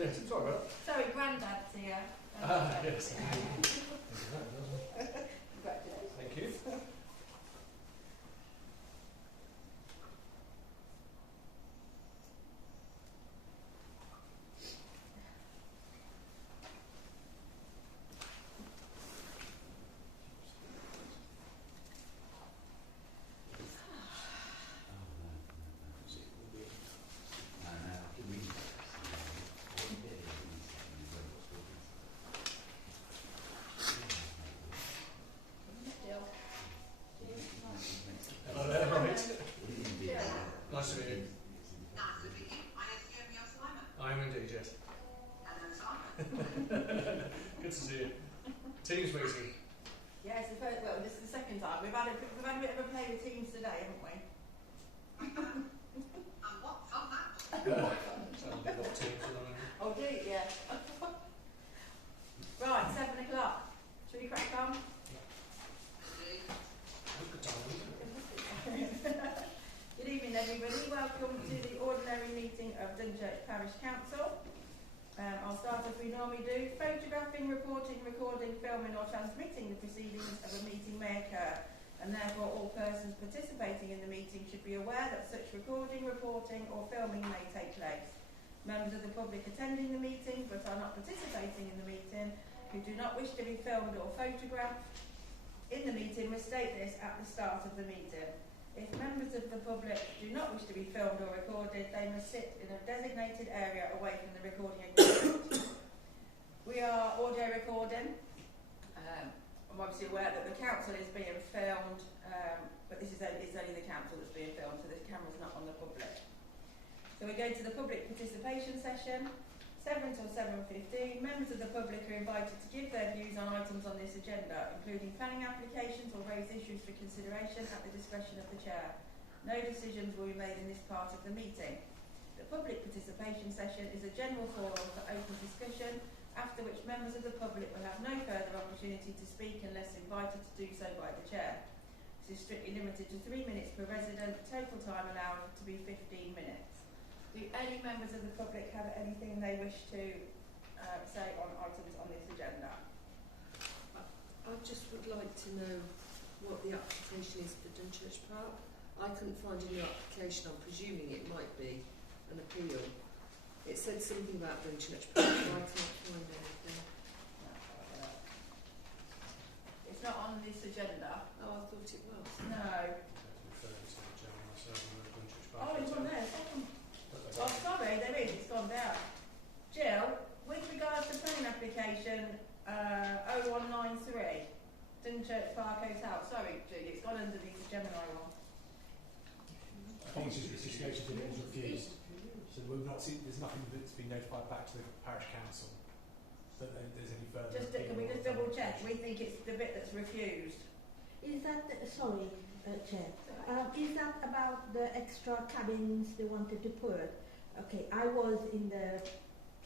Yes, sorry about that. Sorry, Grandad's here. Yes. Congratulations. Thank you. Nice to meet you. Nice to meet you. I assume you're Simon. I am indeed, yes. Hello, Simon. Good to see you. Teams meeting. Yes, well, this is the second time. We've had a bit of a play with teams today, haven't we? And what fun that was. Sounds like a lot of teams at the moment. Oh, do you? Yeah. Right, 7 o'clock. Shall we crack on? Good time, isn't it? Good evening, everybody. Welcome to the ordinary meeting of Dunchurch Parish Council. I'll start as we normally do. Photographing, reporting, recording, filming or transmitting the proceedings of a meeting may occur, and therefore all persons participating in the meeting should be aware that such recording, reporting or filming may take place. Members of the public attending the meeting but are not participating in the meeting who do not wish to be filmed or photographed in the meeting must state this at the start of the meeting. If members of the public do not wish to be filmed or recorded, they must sit in a designated area away from the recording equipment. We are audio recording. I'm obviously aware that the council is being filmed, but it's only the council that's being filmed, so the camera's not on the public. So we go to the public participation session. 7 till 7:15, members of the public are invited to give their views on items on this agenda, including planning applications or raise issues for consideration at the discretion of the chair. No decisions will be made in this part of the meeting. The public participation session is a general forum for open discussion, after which members of the public will have no further opportunity to speak unless invited to do so by the chair. This is strictly limited to 3 minutes per resident, total time allowed to be 15 minutes. Do any members of the public have anything they wish to say on items on this agenda? I just would like to know what the application is for Dunchurch Park. I couldn't find any application. I'm presuming it might be an appeal. It said something about Dunchurch Park, but I can't find anything. It's not on this agenda. Oh, I thought it was. No. Oh, it's on there. Oh, sorry, there is. It's gone down. Jill, with regards to planning application 0193, Dunchurch Park Hotel. Sorry, Julie, it's gone under the Gemini one. I think it's just the situation that it was refused. So we've not seen, there's nothing that's been notified back to the parish council that there's any further. Can we just double check? We think it's the bit that's refused. Is that, sorry, Chair, is that about the extra cabins they wanted to put? Okay, I was in the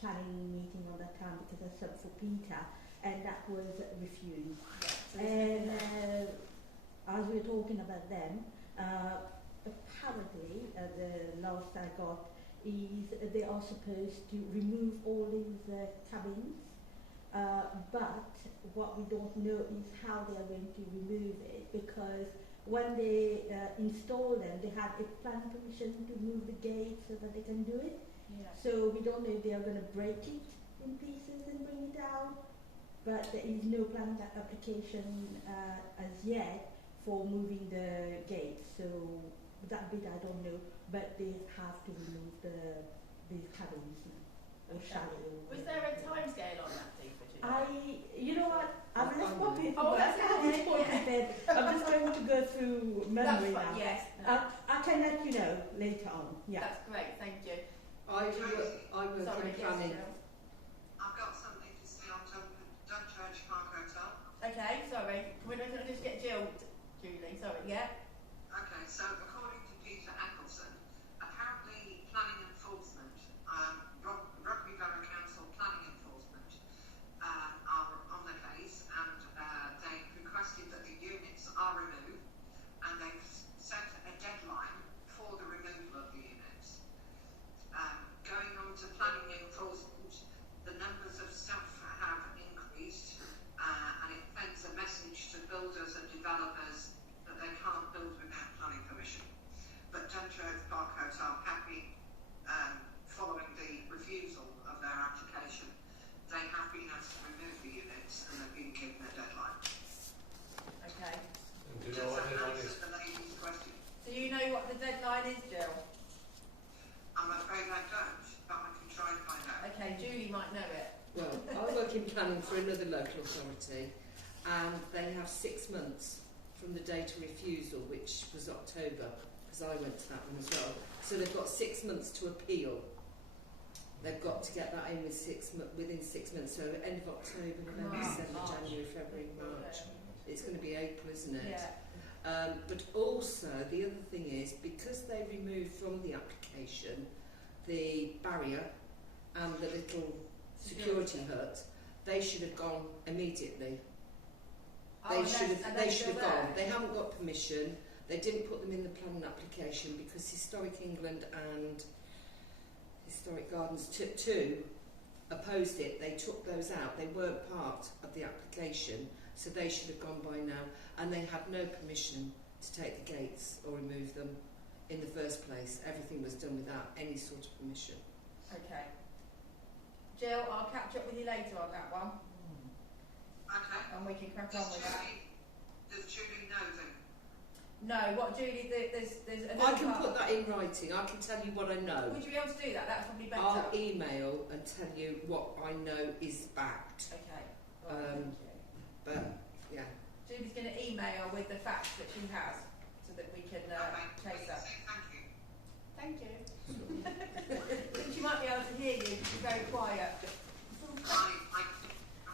planning meeting on that time because I subbed for Peter, and that was refused. Yeah, so and as we were talking about them, apparently the last I got is they are supposed to remove all these cabins, but what we don't know is how they are going to remove it, because when they install them, they had a planning permission to move the gate so that they can do it. Yeah. So we don't know if they are going to break it in pieces and bring it down, but there is no planning application as yet for moving the gate. So that bit I don't know, but they have to remove these cabins or shadow. Was there a time scale on that, Deepa? You know what? I'm just popping. Oh, that's I'm just going to go through memory now. Yes. I can let you know later on. Yeah. That's great. Thank you. I work Sorry, in planning. yes, I've got something to say on Dunchurch Park Hotel. okay, sorry. We're going to just get Jill, Julie. Sorry, yeah. Okay, so according to Peter Eccleston, apparently planning enforcement, Rugby Borough Council planning enforcement are on the case, and they requested that the units are removed, and they've set a deadline for the removal of the units. Going on to planning enforcement, work in planning for another local authority, and they have 6 months from the date of refusal, which was October, because I went to that one as well. So they've got 6 months to appeal. They've got to get that in within 6 months. So end of October, November, December, January, February, March. It's going to be April, isn't it? Yeah. But also, the other thing is, because they removed from the application the barrier and the little security hut, they should have gone immediately. They should have gone. They haven't got permission. They didn't put them in the planning application because Historic England and Historic Gardens two opposed it. They took those out. They weren't part of the application, so they should have gone by now. And they had no permission to take the gates or remove them in the first place. Everything was done without any sort of permission. Okay. Jill, I'll catch up with you later on that one, Okay. and we can crack on with that. Does Julie know then? No, what Julie, there's another I can part. put that in writing. I can tell you what I know. Would you be able to do that? That's probably better. I'll email and tell you what I know is backed. Okay. All right, thank you. But yeah, Julie's going to email with the facts that she has, so that we can chase up. Thank you. Thank you. She might be able to hear you because you're very quiet. I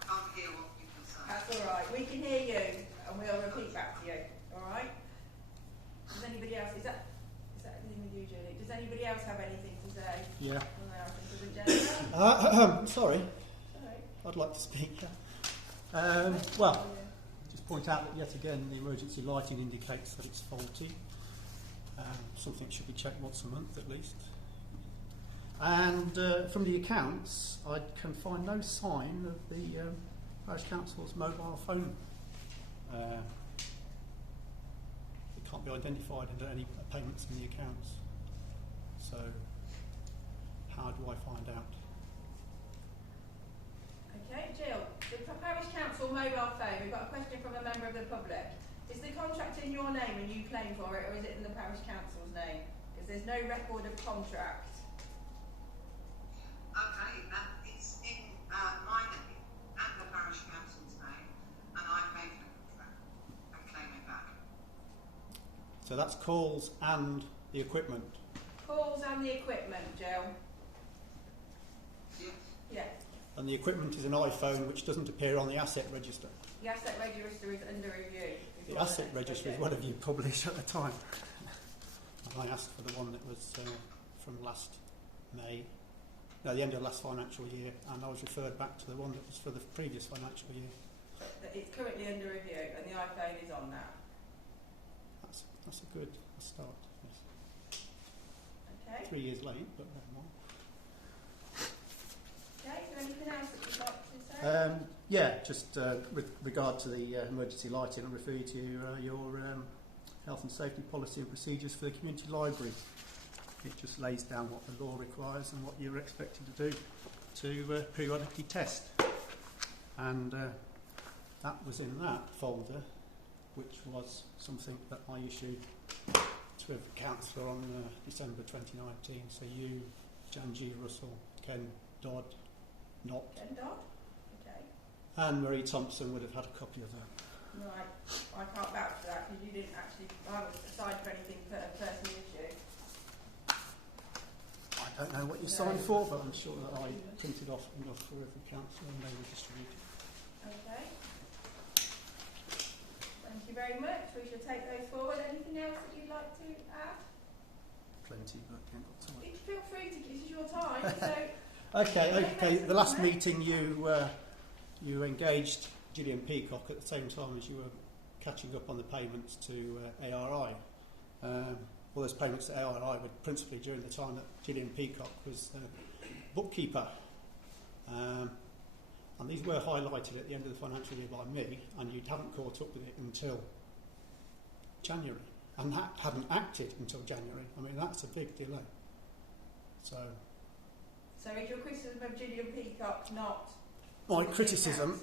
can't hear what people say. That's all right. We can hear you, and we'll repeat back to you. All right. Does anybody else? Is that everything with you, Julie? Does anybody else have anything to say? Yeah. On our consent agenda? Sorry, Sorry. I'd like to speak. Well, just point out that yet again the emergency lighting indicates that it's faulty. Something should be checked once a month at least. And from the accounts, I can find no sign of the Parish Council's mobile phone. It can't be identified under any payments in the accounts. So, how do I find out? Okay, Jill. The Parish Council mobile phone. We've got a question from a member of the public. Is the contract in your name and you claim for it, or is it in the Parish Council's name? Because there's no record of contract. Okay, it's in my name and the Parish Council's name, and I pay for the contract and claim it back. So that's calls and the equipment. Calls and the equipment, Jill. Yes. Yeah. And the equipment is an iPhone which doesn't appear on the asset register. The asset register is under review. The asset register is whatever you published at the time. And I asked for the one that was from last May, no, the end of last financial year, and I was referred back to the one that was for the previous financial year. But it's currently under review, and the iPhone is on that. That's a good start. Yes. Okay. 3 years late, but never mind. Okay, is there anything else that you'd like to say? Yeah, just with regard to the emergency lighting, I'll refer you to your health and safety policy and procedures for the community library. It just lays down what the law requires and what you're expected to do to periodically test. And that was in that folder, which was something that I issued to the councillor on December 2019. So you, Jan G. Russell, Ken Dodd, Not, Ken Dodd? Okay. and Marie Thompson would have had a copy of that. Right. I can't vouch for that because you didn't actually, I was assigned for anything personal issue. I don't know what you signed for, but I'm sure that I printed off enough for every councillor and they were distributed. Okay. Thank you very much. We shall take those forward. Anything else that you'd like to add? Plenty, but I ain't got time. Feel free to, this is your time. So Okay. The last meeting you engaged Gillian Peacock at the same time as you were catching up on the payments to ARI. All those payments to ARI were principally during the time that Gillian Peacock was bookkeeper. And these were highlighted at the end of the financial year by me, and you haven't caught up with it until January, and that hadn't acted until January. I mean, that's a big delay. So is your criticism of Gillian Peacock not... my criticism,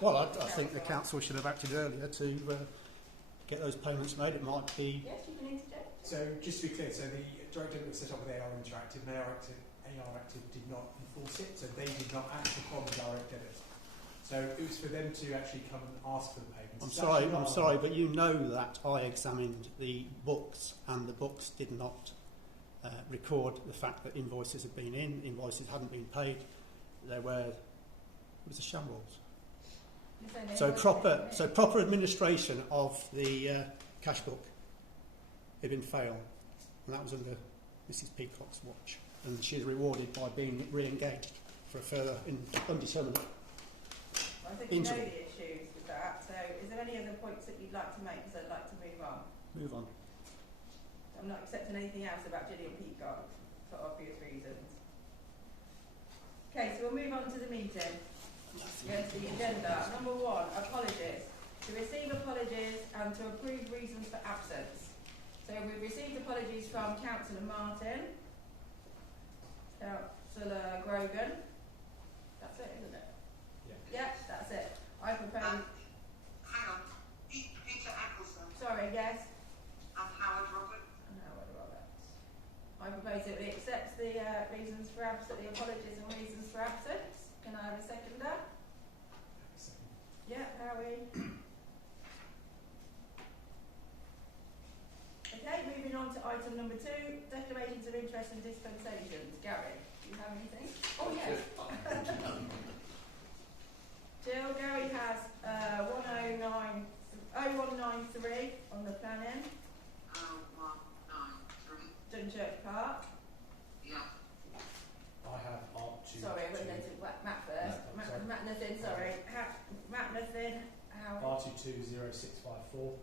or I think the council should have acted earlier to get those payments made. It might be... Yes, you can interject. So just to be clear, so the direct debit was set up with AR Interactive, and AR Active did not enforce it, so they did not act upon the direct debit. So it was for them to actually come and ask for the payments. I'm It's sorry, actually I'm not- sorry, but you know that I examined the books, and the books did not record the fact that invoices had been in, invoices hadn't been paid. It was a shambles. You're saying they So weren't proper administration of the cash book had been failed, and that was under Mrs. Peacock's watch, and she's rewarded by being re-engaged for a further undetermined. I think you know interval. the issues with that. So, is there any other points that you'd like to make? Because I'd like to move on. Move on. I'm not accepting anything else about Gillian Peacock for obvious reasons. Okay, so we'll move on to the meeting. Yes, the agenda. Number 1, apologies. To receive apologies and to approve reasons for absence. So we've received apologies from Councillor Martin, Councillor Grogan. That's it, isn't it? Yeah, that's it. I propose. Hang on. Peter Eccleston Sorry, yes. and Howard Robert. And Howard Roberts. I propose that we accept the reasons for absence, the apologies and reasons for absence. Can I have a seconder? Yeah, Howie. Okay, moving on to item number 2, declarations of interest and dispensations. Gary, do you have anything? Oh yes. Jill, Gary has 0193 on the planning, 0193. Dunchurch Park. Yeah. I have up to. Sorry, I went to Matt first. No, sorry. Matt nothing, sorry. Matt nothing. How? R220654.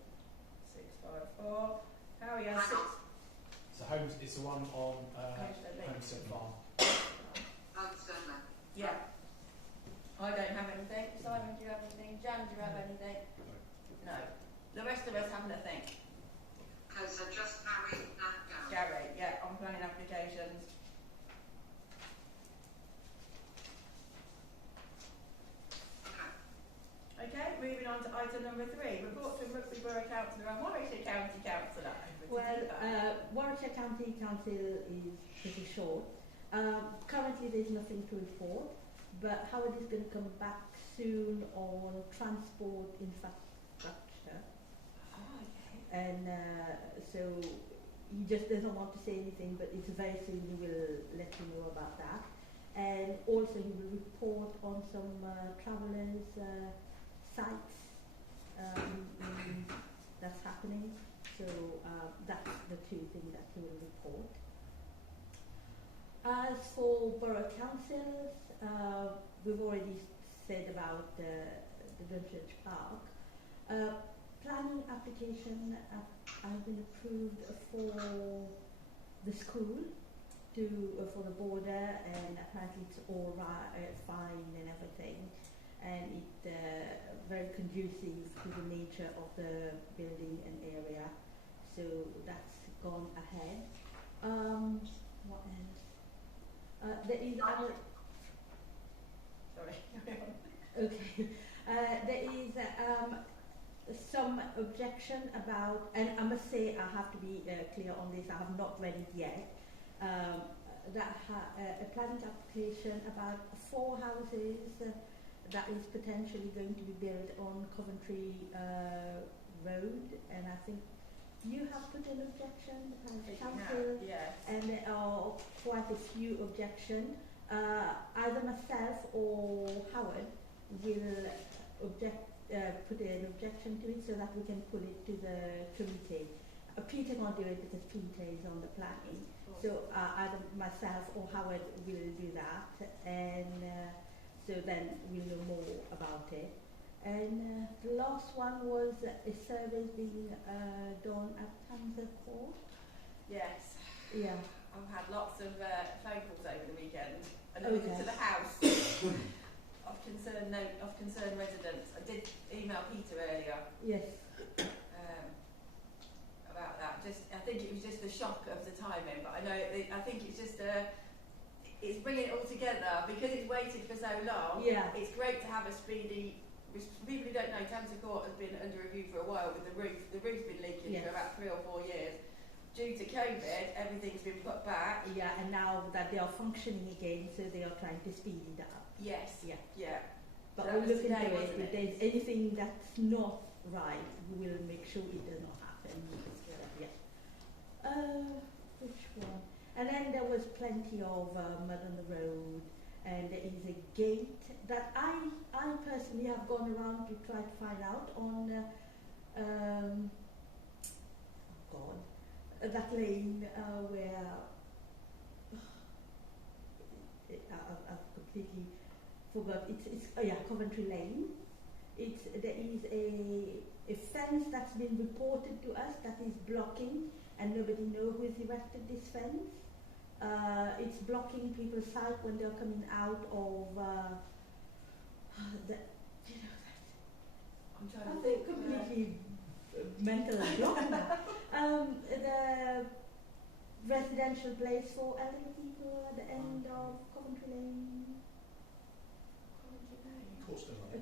654. How are you? Hang on. So homes, it's the one on Homestead Link. Homestead Farm. Homestead Lane. Yeah. I don't have anything. Simon, do you have anything? Jan, do you have anything? No. The rest of us have nothing. Okay, so just Harry and Gary. Gary, yeah, on planning applications. Okay, moving on to item number 3, report from Rugby Borough Councillor and Warwickshire County Councillor. Warwickshire County Council is pretty short. Currently there's nothing to report, but Howard is going to come back soon on transport infrastructure. And so he just doesn't want to say anything, but it's very soon he will let you know about that. And also he will report on some travellers' sites that's happening. So that's the 2 things that he will report. As for borough councils, we've already said about the Dunchurch Park. Planning application has been approved for the school for the border, and apparently it's all right, fine and everything, and it very conducive to the nature of the building and area, so that's gone ahead. What else? There is other. Sorry. Okay. There is some objection about, and I must say I have to be clear on this, I have not read it yet, a planning application about 4 houses that is potentially going to be built on Coventry Road, and I think you have put an objection as council, Yes. and there are quite a few objections. Either myself or Howard will put an objection to it so that we can put it to the committee. Peter can't do it because Peter is on the planning. So either myself or Howard will do that, and so then we'll know more about it. And the last one was a survey being done at Tamsa Court. Yes. Yeah. I've had lots of phone calls over the weekend, and Okay. to the house of concerned residents. I did email Peter earlier Yes. about that. I think it was just the shock of the timing, but I know I think it's just it's bringing it all together because it's waited for so long. Yeah. It's great to have a speedy. For people who don't know, Tamsa Court has been under review for a while with the roof. The roof's been leaking Yes. for about 3 or 4 years. Due to COVID, everything's been put back. Yeah, and now that they are functioning again, so they are trying to speed it up. Yes. Yeah. Yeah. But That we'll was look into today, it. wasn't If it? there's anything that's not right, we will make sure it does not happen. Which one? And then there was plenty of mud on the road, and there is a gate that I personally have gone around to try to find out on that lane where I've completely forgot. It's Coventry Lane. There is a fence that's been reported to us that is blocking, and nobody knows who's erected this fence. It's blocking people's sight when they're coming out of I'm trying I'm to think. completely mental block now. The residential place for elderly people at the end of Coventry Lane.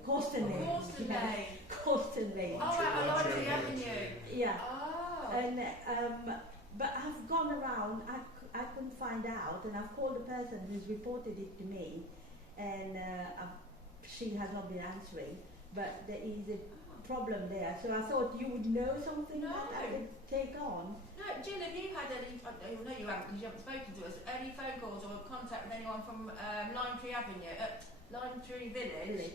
Corston Lane. Corston Lane. Corston Lane. Oh, right, along the avenue. Yeah. Oh. And but I've gone around. I couldn't find out, and I've called the person who's reported it to me, and she has not been answering. But there is a problem there, so I thought you would know something No. that I could take on. No, Jill, have you had any, I know you haven't because you haven't spoken to us, any phone calls or contact with anyone from Lime Tree Avenue, Lime Tree Village,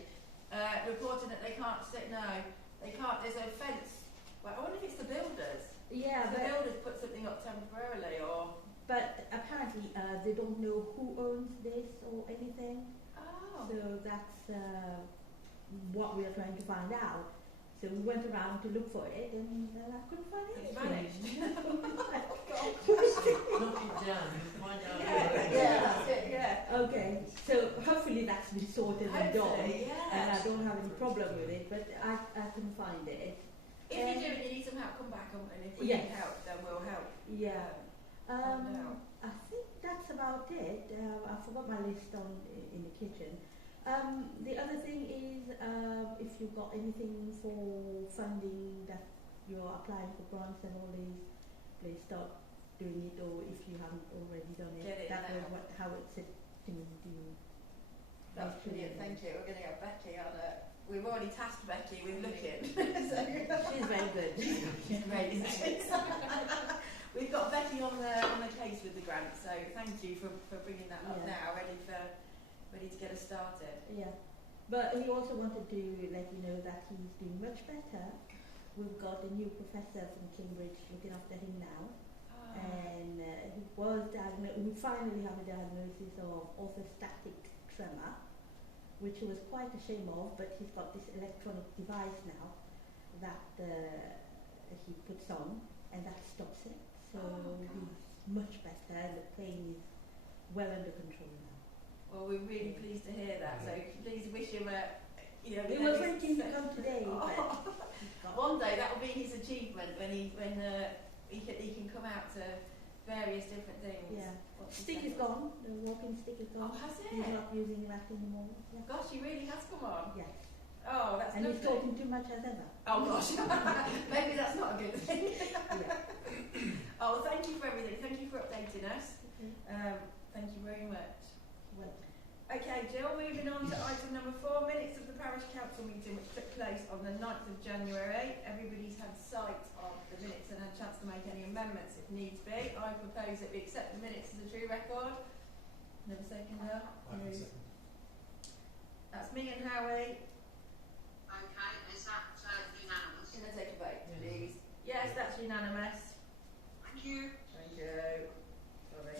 reporting that they can't they can't, there's a fence, well, I wonder if it's the builders. Yeah, The builders put something up temporarily, or... but apparently they don't know who owns this or anything, Oh. so that's what we are trying to find out. So we went around to look for it, and I couldn't find It's anything. vanished. Knock it down and find out. Yeah, that's it, yeah. Okay, so hopefully that's been sorted and done, Hopefully, and I yeah. don't have any problem with it, but I couldn't find it. If you do and you need some help, come back, and if we Yes. need help, then we'll help. Yeah. Find out. I think that's about it. I forgot my list in the kitchen. The other thing is, if you've got anything for funding that you're applying for grants and all these, please start doing it, or if you haven't already done it. Get it that now. was how it said to me. That's brilliant, thank you. We're going to get Becky on it. We've already tasked Becky with looking. She's very good. She's great, isn't she? We've got Becky on the case with the grant, so thank you for bringing that up Yeah. now, ready to get us started. Yeah, but he also wanted to let you know that he's doing much better. We've got a new professor from Cambridge looking after him now, and he was diagnosed. We finally have a diagnosis of orthostatic tremor, which he was quite ashamed of, but he's got this electronic device now that he puts on, and that stops it. So he's much better, and the pain is well under control now. Well, we're really pleased to hear that. So please wish him He was thinking to come today, but one day that will be his achievement when he can come out to various different things. yeah, What's his stick is name? gone. The walking stick is Oh, gone. has He's it? not using that anymore. Yeah. Gosh, he really has come on. Yes. Oh, that's And he's lovely. talking too much as ever. Oh gosh, maybe that's not a good thing. Yeah. Oh, well, thank you for everything. Thank you for updating us. Okay. Thank you very much. Well, Okay, Jill, moving on to item number 4, minutes of the Parish Council meeting which took place on the 9th of January. Everybody's had sight of the minutes and had a chance to make any amendments if needs be. I propose that we accept the minutes as a true record. Never seconder. I can second. That's me and Howie. Okay, is that unanimous? Can I take a vote, please? Yes, that's unanimous. Thank you. Thank you. Sorry.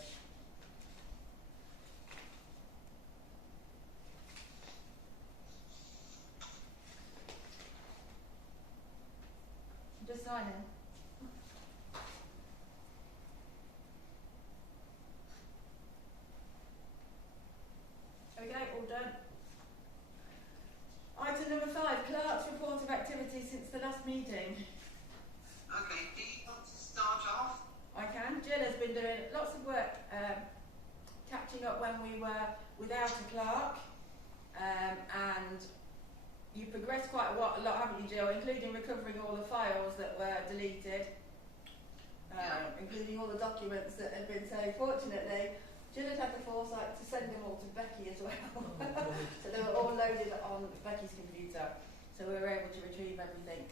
Just signing. Okay, all done. Item number 5, clerk's report of activity since the last meeting. Okay, do you want to start off? I can. Jill has been doing lots of work catching up when we were without a clerk, and you progressed quite a lot, haven't you, Jill, including recovering all the files that were deleted, including all the documents that had been saved. Fortunately, Jill had had the foresight to send them all to Becky as well. So they were all loaded on Becky's able to retrieve everything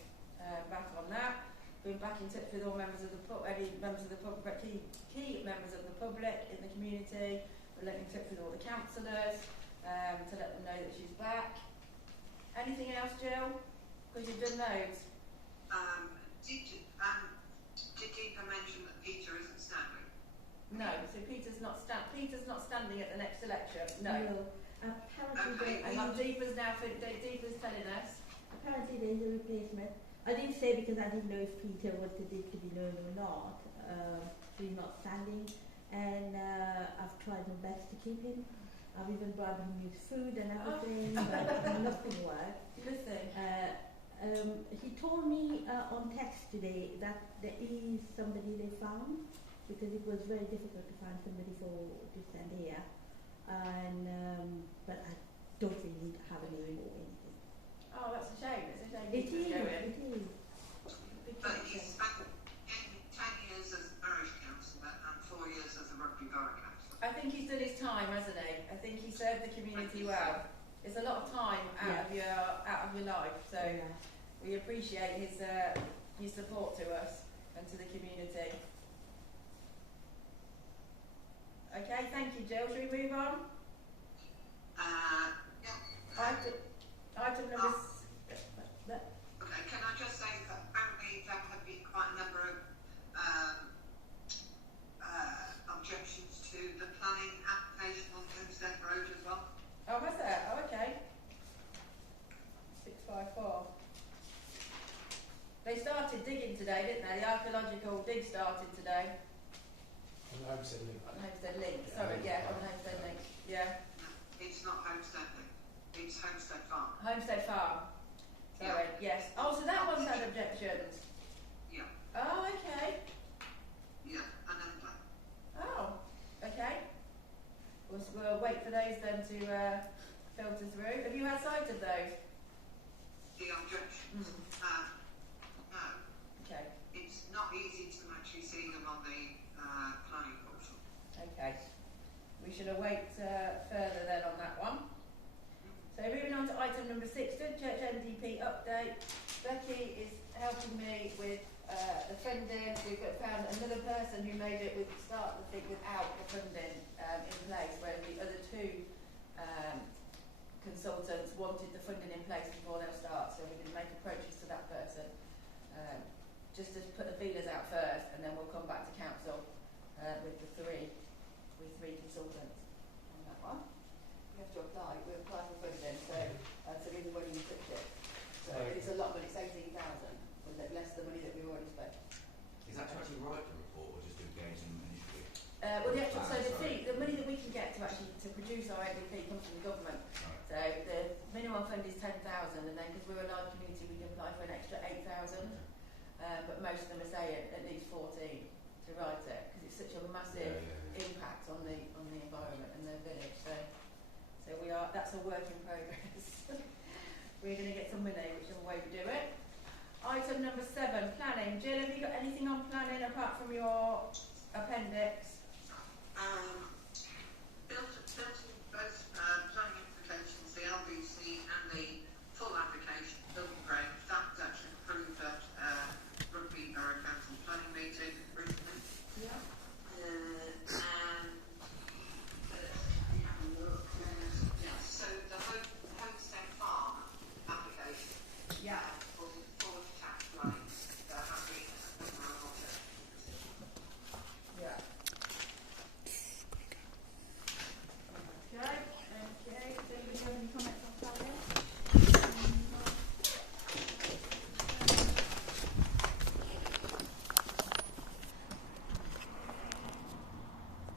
back on that. Been back in touch with all members of the any members of the public, key members of the public in the community. We're in touch with all the councillors to let them know that she's back. Anything else, Jill? Because you've done loads. Did Deepa mention that Peter isn't standing? No, so Peter's not standing at the next election. No. Apparently, Okay. And Deepa's telling us. apparently there's a replacement. I didn't say because I didn't know if Peter wanted it to be known or not. So he's not standing, and I've tried my best to keep him. I've even brought him his food and everything, but nothing worked. Good thing. He told me on text today that there is somebody they found, because it was very difficult to find somebody to send here, and but I don't really have a name or anything. Oh, that's a shame. It's a shame. It Peter's is. going. It is. Big But change. he's spent 10 years as parish councillor and 4 years as a rugby borough councillor. I think he's done his time, hasn't he? I think he served the community well. It's a lot of time out of your life, so Yeah. we appreciate his support to us and to the community. Okay, thank you, Jill. Shall we move on? Yeah. Item number. Okay, can I just say that apparently there have been quite a number of objections to the planning application on Homestead Road as well. Oh, was there? Oh, okay. 654. They started digging today, didn't they? The archaeological dig started today. On the Homestead link. On Homestead Link. Yeah, Sorry, Homestead on Farm. Homestead Link. Yeah. It's not Homestead Link, it's Homestead Farm. Homestead Farm. Sorry, yes. Oh, so that one's had objections. Yeah, Oh, okay. yeah, and then Oh, okay. We'll wait for those then to filter through. Have you had sight of those? the objections. No, Okay. it's not easy to actually see them on the planning portal. Okay. We should await further then on that one. So moving on to item number 6, Dunchurch NDP update. Becky is helping me with the funding. We've found another person who made it start the thing without the funding in place, whereas the other two consultants wanted the funding in place before they'll start, so we can make approaches to that person. Just to put the feelers out first, and then we'll come back to council with three consultants on that one. We have to apply. We apply for funding, so we've already touched it. So it's a lot, but it's 18,000, less the money that we've already spent. Is that to actually write the report or just do gains and initially? Well, the money that we can get to produce our NDP comes from the government. Right. So the minimum fund is 10,000, and then because we're a large community, we can apply for an extra 8,000. But most of them are saying at least 14 to write it, because it's such a massive impact on the environment and the village. So that's a work in progress. We're going to get some money, whichever way we do it. Item number 7, planning. Jill, have you got anything on planning apart from your appendix?